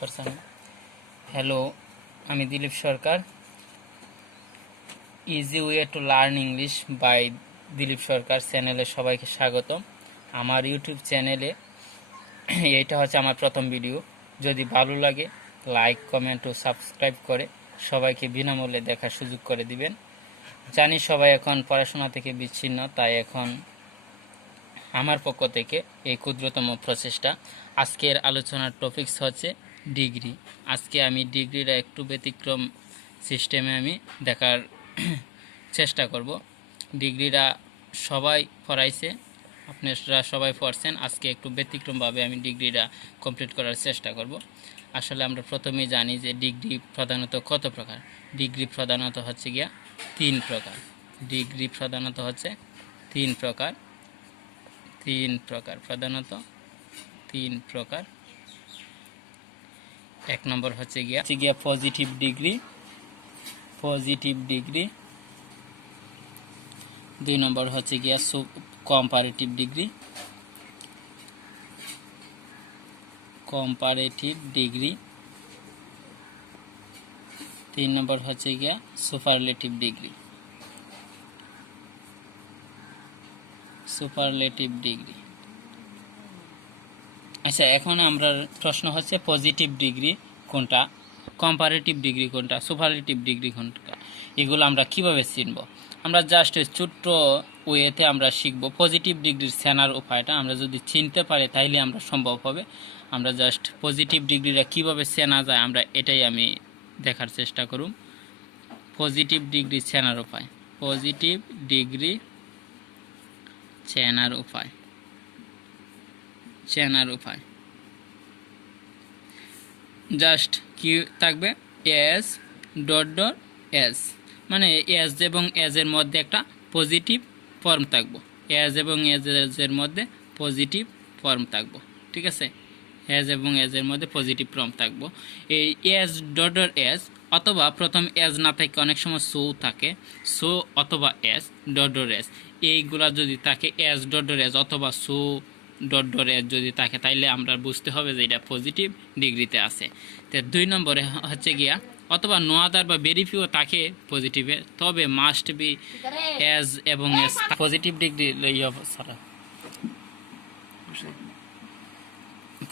পারছেন। হ্যালো, আমি Dilip Sarkar. Easy way to learn English by Dilip Sarkar চ্যানেলে সবাইকে স্বাগত। আমার ইউটিউব চ্যানেলে এইটা হচ্ছে আমার প্রথম ভিডিও। যদি ভালো লাগে লাইক, কমেন্ট ও সাবস্ক্রাইব করে সবাইকে বিনামূল্যে দেখার সুযোগ করে দিবেন। জানি সবাই এখন পড়াশোনা থেকে বিচ্ছিন্ন, তাই এখন আমার পক্ষ থেকে এই ক্ষুদ্রতম প্রচেষ্টা। আজকের আলোচনার টপিকস হচ্ছে ডিগ্রি। আজকে আমি ডিগ্রিটা একটু ব্যতিক্রম সিস্টেমে আমি দেখার চেষ্টা করব। ডিগ্রিটা সবাই পড়াইছে, আপনারা সবাই পড়ছেন, আজকে একটু ব্যতিক্রমভাবে আমি ডিগ্রিটা কমপ্লিট করার চেষ্টা করব। আসলে আমরা প্রথমেই জানি যে ডিগ্রি প্রধানত কত প্রকার। ডিগ্রি প্রধানত হচ্ছে গিয়া 3 প্রকার। ডিগ্রি প্রধানত হচ্ছে 3 প্রকার। প্রধানত 3 প্রকার। এক নম্বর হচ্ছে গিয়া পজিটিভ ডিগ্রি। 2 নম্বর হচ্ছে গিয়া কম্পারেটিভ ডিগ্রি। 3 নম্বর হচ্ছে গিয়া সুপারলেটিভ ডিগ্রি। আচ্ছা, এখন আমরা প্রশ্ন হচ্ছে পজিটিভ ডিগ্রি কোনটা, কম্পারেটিভ ডিগ্রি কোনটা, সুপারলেটিভ ডিগ্রি কোনটা, এগুলো আমরা কিভাবে চিনব? আমরা জাস্ট ছোট্ট ওয়েতে আমরা শিখব। পজিটিভ ডিগ্রির চেনার উপায়টা আমরা যদি চিনতে পারি তাইলে আমরা সম্ভব হবে। আমরা জাস্ট পজিটিভ ডিগ্রিটা কিভাবে চেনা যায় আমরা এটাই আমি দেখার চেষ্টা করুম। পজিটিভ ডিগ্রি চেনার উপায়। পজিটিভ ডিগ্রি চেনার উপায় জাস্ট কি থাকবে, এস এস, মানে এস এবং এজের মধ্যে একটা পজিটিভ ফর্ম থাকবো। এস এবং এজের মধ্যে পজিটিভ ফর্ম থাকবো, ঠিক আছে? এস এবং এজের মধ্যে পজিটিভ ফর্ম থাকবো। এই এস এস, অথবা প্রথম এস না থাকে, অনেক সময় সো থাকে, সো অথবা এস এস, এইগুলা যদি থাকে এস এস অথবা সো এস যদি থাকে তাইলে আমরা বুঝতে হবে যে এটা পজিটিভ ডিগ্রিতে আছে। তো 2 নম্বরে হচ্ছে গিয়া অথবা নো আদার বা ভেরি ফিউ থাকে পজিটিভে, তবে মাস্ট বি এস এবং S positive degree.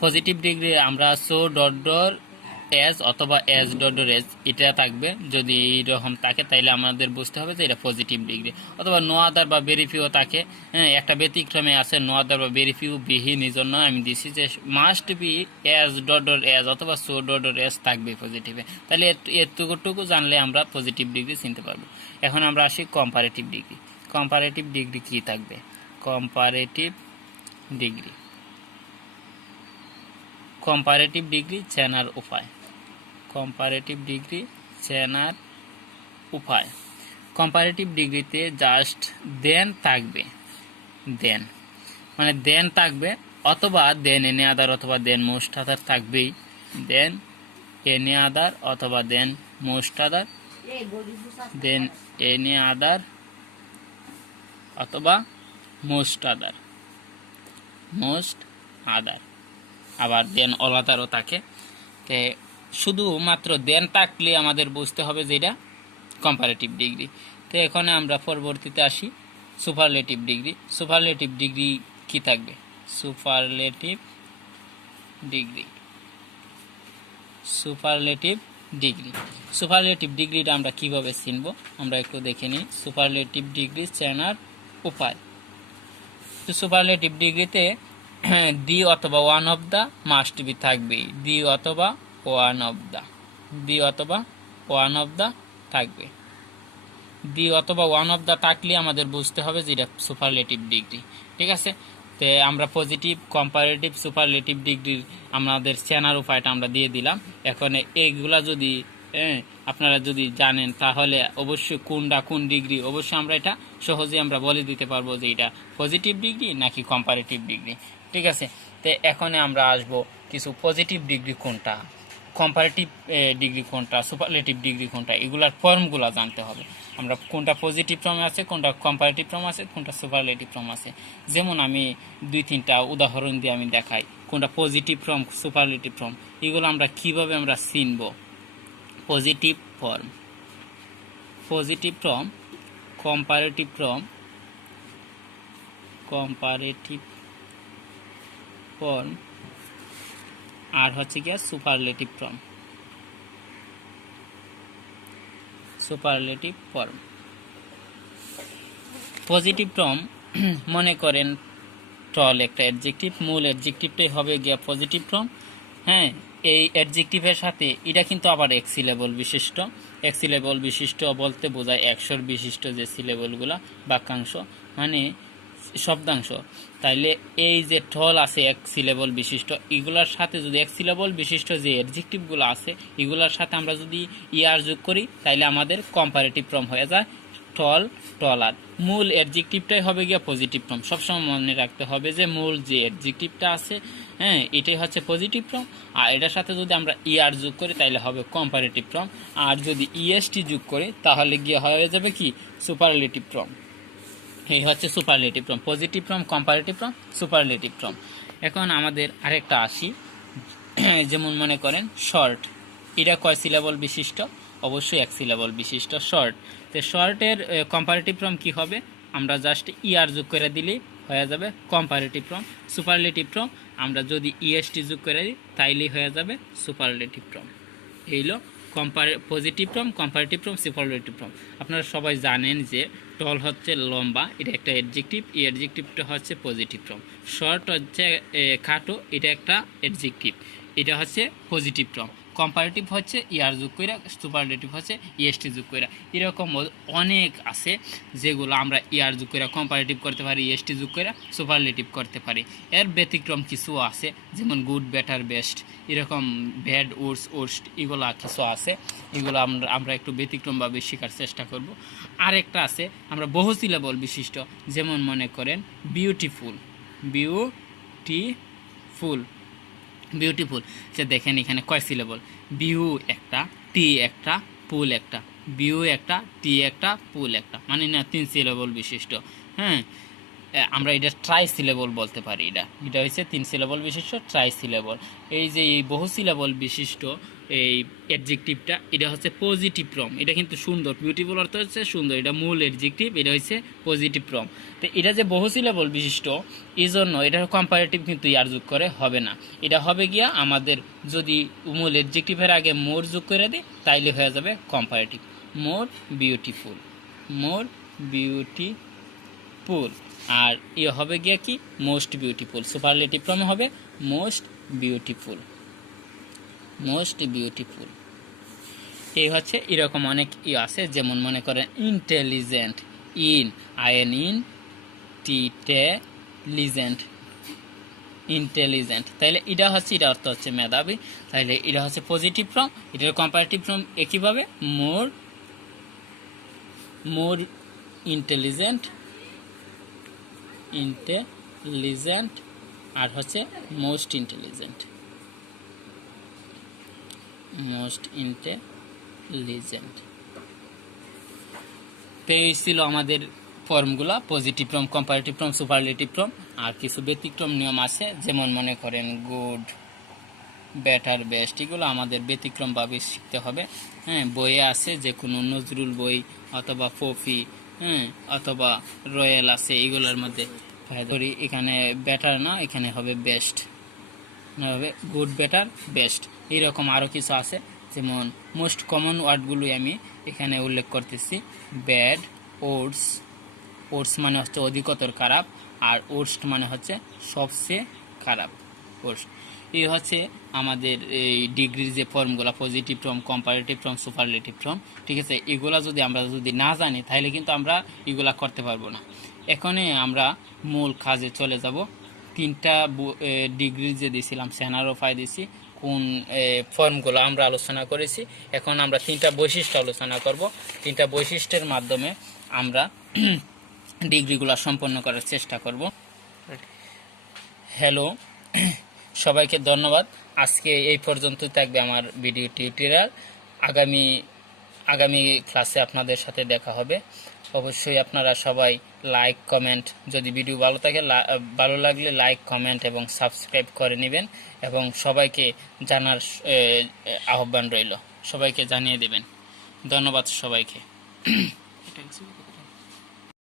Positive degree আমরা সো এস অথবা এস এস এটা থাকবে। যদি এইরকম থাকে তাইলে আমাদের বুঝতে হবে যে এটা পজিটিভ ডিগ্রি। অথবা নো আদার বা ভেরি ফিউ থাকে, একটা ব্যতিক্রমে আছে নো আদার বা ভেরি ফিউ বিহীন, এই জন্য আমি দিছি যে মাস্ট বি এস এস অথবা সো এস থাকবে পজিটিভে। তাহলে এতটুকু জানলে আমরা পজিটিভ ডিগ্রি চিনতে পারবো। এখন আমরা আসি কম্পারেটিভ ডিগ্রি। কম্পারেটিভ ডিগ্রি কি থাকবে? কম্পারেটিভ ডিগ্রি চেনার উপায়। কম্পারেটিভ ডিগ্রিতে জাস্ট দেন থাকবে, মানে দেন থাকবে, অথবা দেন এনি আদার অথবা দেন মোস্ট আদার থাকবেই। দেন এনি আদার অথবা দেন most other, than any other অথবা মোস্ট আদার, আবার দেন অল আদারও থাকে। তে শুধুমাত্র দেন থাকলে আমাদের বুঝতে হবে যে এটা কম্পারেটিভ ডিগ্রি। তো এখানে আমরা পরবর্তীতে আসি সুপারলেটিভ ডিগ্রি কি থাকবে? সুপারলেটিভ ডিগ্রিটা আমরা কিভাবে চিনব আমরা একটু দেখে নিই। সুপারলেটিভ ডিগ্রি চেনার উপায়। তো সুপারলেটিভ ডিগ্রিতে দি অথবা one of the must be থাকবে। দি অথবা ওয়ান অফ দা থাকবে। দি অথবা ওয়ান অফ দা থাকলে আমাদের বুঝতে হবে যে এটা সুপারলেটিভ ডিগ্রি, ঠিক আছে? তো আমরা পজিটিভ, কম্পারেটিভ, সুপারলেটিভ ডিগ্রির আমাদের চেনার উপায়টা আমরা দিয়ে দিলাম। এখন এইগুলা যদি আপনারা যদি জানেন তাহলে অবশ্যই কোন ডিগ্রি, অবশ্যই আমরা এটা সহজে আমরা বলে দিতে পারবো যে এটা পজিটিভ ডিগ্রি নাকি কম্পারেটিভ ডিগ্রি, ঠিক আছে? তো এখন আমরা আসবো কিছু পজিটিভ ডিগ্রি কোনটা। কম্পারেটিভ ডিগ্রি কোনটা, সুপারলেটিভ ডিগ্রি কোনটা, এগুলার ফর্মগুলো জানতে হবে। আমরা কোনটা পজিটিভ ফর্ম আছে, কোনটা কম্পারেটিভ ফর্ম আছে, কোনটা সুপারলেটিভ ফর্ম আছে। যেমন আমি 2-3টা উদাহরণ দিয়ে আমি দেখাই কোনটা পজিটিভ ফর্ম, সুপারলেটিভ ফর্ম, এগুলো আমরা কিভাবে আমরা চিনব। Positive form, positive form, comparative form, comparative form, আর হচ্ছে কি superlative form, superlative form. Positive form মনে করেন টল একটা অ্যাডজেক্টিভ, মূল অ্যাডজেক্টিভটাই হবে গিয়া পজিটিভ ফর্ম। হ্যাঁ, এই অ্যাডজেক্টিভের সাথে এটা কিন্তু আবার এক সিলেবল বিশিষ্ট। এক সিলেবল বিশিষ্ট বলতে বোঝায় অ্যাকশন বিশিষ্ট যে সিলেবলগুলা, বাক্যাংশ মানে শব্দাংশ। তাইলে এই যে টল আছে এক সিলেবল বিশিষ্ট, এগুলার সাথে যদি এক সিলেবল বিশিষ্ট যে অ্যাডজেক্টিভগুলো আছে এগুলার সাথে আমরা যদি ইয়ার যোগ করি তাইলে আমাদের কম্পারেটিভ ফর্ম হয়ে যায় টল, টলার। মূল অ্যাডজেক্টিভটাই হবে গিয়া পজিটিভ ফর্ম। সবসময় মনে রাখতে হবে যে মূল যে অ্যাডজেক্টিভটা আছে, হ্যাঁ, এটাই হচ্ছে পজিটিভ ফর্ম। আর এটার সাথে যদি আমরা ইয়ার যোগ করি তাহলে হবে কম্পারেটিভ ফর্ম। আর যদি ইএসটি যোগ করি তাহলে গিয়ে হয়ে যাবে কি সুপারলেটিভ ফর্ম। এই হচ্ছে superlative form, positive form, comparative form, superlative form. এখন আমাদের আরেকটা আসি, যেমন মনে করেন শর্ট, এটা কয় সিলেবল বিশিষ্ট? অবশ্যই এক সিলেবল বিশিষ্ট শর্ট। তো শর্টের কম্পারেটিভ ফর্ম কি হবে? আমরা জাস্ট ইয়ার যোগ করে দিলেই হয়ে যাবে কম্পারেটিভ ফর্ম। সুপারলেটিভ ফর্ম আমরা যদি ইএসটি যোগ করে দিই তাইলেই হয়ে যাবে সুপারলেটিভ ফর্ম। এইলো positive form, comparative form, superlative form. আপনারা সবাই জানেন যে টল হচ্ছে লম্বা, এটা একটা অ্যাডজেক্টিভ, এই অ্যাডজেক্টিভটা হচ্ছে পজিটিভ ফর্ম। শর্ট হচ্ছে খাটো, এটা একটা অ্যাডজেক্টিভ, এটা হচ্ছে পজিটিভ ফর্ম। কম্পারেটিভ হচ্ছে ইয়ার যোগ করে, সুপারলেটিভ হচ্ছে ইএসটি যোগ করে। এরকম অনেক আছে যেগুলো আমরা ইয়ার যোগ করে কম্পারেটিভ করতে পারি, ইএসটি যোগ করে সুপারলেটিভ করতে পারি। এর ব্যতিক্রম কিছু আছে, যেমন গুড, বেটার, বেস্ট, এরকম ব্যাড, ওর্স, ওর্স্ট, এগুলো কিছু আছে। এগুলো আমরা একটু ব্যতিক্রমভাবে শেখার চেষ্টা করব। আরেকটা আছে আমরা বহু সিলেবল বিশিষ্ট, যেমন মনে করেন বিউটিফুল, বিউটিফুল, বিউটিফুল। যে দেখেন এখানে কয় সিলেবল, বিউ একটা, টি একটা, পুল একটা, বিউ একটা, টি একটা, পুল একটা, মানে না 3 সিলেবল বিশিষ্ট। হ্যাঁ, আমরা এটা ট্রাই সিলেবল বলতে পারি। এটা হচ্ছে 3 সিলেবল বিশিষ্ট ট্রাই সিলেবল। এই যে এই বহু সিলেবল বিশিষ্ট এই অ্যাডজেক্টিভটা, এটা হচ্ছে পজিটিভ ফর্ম। এটা কিন্তু সুন্দর, বিউটিফুল অর্থ হচ্ছে সুন্দর, এটা মূল অ্যাডজেক্টিভ, এটা হচ্ছে পজিটিভ ফর্ম। তো এটা যে বহু সিলেবল বিশিষ্ট, এই জন্য এটার কম্পারেটিভ কিন্তু ইয়ার যোগ করে হবে না। এটা হবে গিয়া আমাদের যদি মূল অ্যাডজেক্টিভের আগে মোর যোগ করে দিই তাইলে হয়ে যাবে comparative. More beautiful, more beautiful. আর ইয়ে হবে গিয়া কি মোস্ট বিউটিফুল। সুপারলেটিভ ফর্ম হবে মোস্ট বিউটিফুল, মোস্ট বিউটিফুল। এই হচ্ছে এরকম অনেক আছে, যেমন মনে করেন ইন্টেলিজেন্ট, ইন টিটেলিজেন্ট, ইন্টেলিজেন্ট। তাহলে এটা হচ্ছে, এটা অর্থ হচ্ছে মেধাবী। তাহলে এটা হচ্ছে পজিটিভ ফর্ম। এটার কম্পারেটিভ ফর্ম একইভাবে মোর ইন্টেলিজেন্ট, ইন্টেলিজেন্ট, আর হচ্ছে মোস্ট ইন্টেলিজেন্ট, মোস্ট ইন্টেলিজেন্ট। তো এই ছিল আমাদের ফর্মগুলো, positive form, comparative form, superlative form. আর কিছু ব্যতিক্রম নিয়ম আছে, যেমন মনে করেন গুড, বেটার, বেস্ট, এগুলো আমাদের ব্যতিক্রমভাবে শিখতে হবে। হ্যাঁ, বইয়ে আছে, যে কোনো নজরুল বই অথবা ফফি, হ্যাঁ, অথবা রয়্যাল আছে, এগুলোর মধ্যে ধরি এখানে বেটার না, এখানে হবে বেস্ট, হবে গুড, বেটার, বেস্ট। এইরকম আরও কিছু আছে, যেমন মোস্ট কমন ওয়ার্ডগুলোই আমি এখানে উল্লেখ করতেছি। ব্যাড, ওটস, ওটস মানে হচ্ছে অধিকতর খারাপ, আর ওর্স্ট মানে হচ্ছে সবচেয়ে খারাপ, ওর্স্ট। এই হচ্ছে আমাদের এই ডিগ্রির যে ফর্মগুলো, positive form, comparative form, superlative form. ঠিক আছে, এগুলা আমরা যদি না জানি তাহলে কিন্তু আমরা এগুলা করতে পারবো না। এখানে আমরা মূল কাজে চলে যাব। 3টা ডিগ্রি যে দিয়েছিলাম, সেনারোফাই দিয়েছি, কোন ফর্মগুলো আমরা আলোচনা করেছি। এখন আমরা 3টা বৈশিষ্ট্য আলোচনা করব। 3টা বৈশিষ্ট্যের মাধ্যমে আমরা ডিগ্রিগুলো সম্পন্ন করার চেষ্টা করব। হ্যালো, সবাইকে ধন্যবাদ। আজকে এই পর্যন্তই থাকবে আমার ভিডিও টিউটোরিয়াল। আগামী আগামী ক্লাসে আপনাদের সাথে দেখা হবে। অবশ্যই আপনারা সবাই লাইক কমেন্ট, যদি ভিডিও ভালো থাকে ভালো লাগলে লাইক কমেন্ট এবং সাবস্ক্রাইব করে নেবেন এবং সবাইকে জানার আহ্বান রইল, সবাইকে জানিয়ে দেবেন। ধন্যবাদ সবাইকে।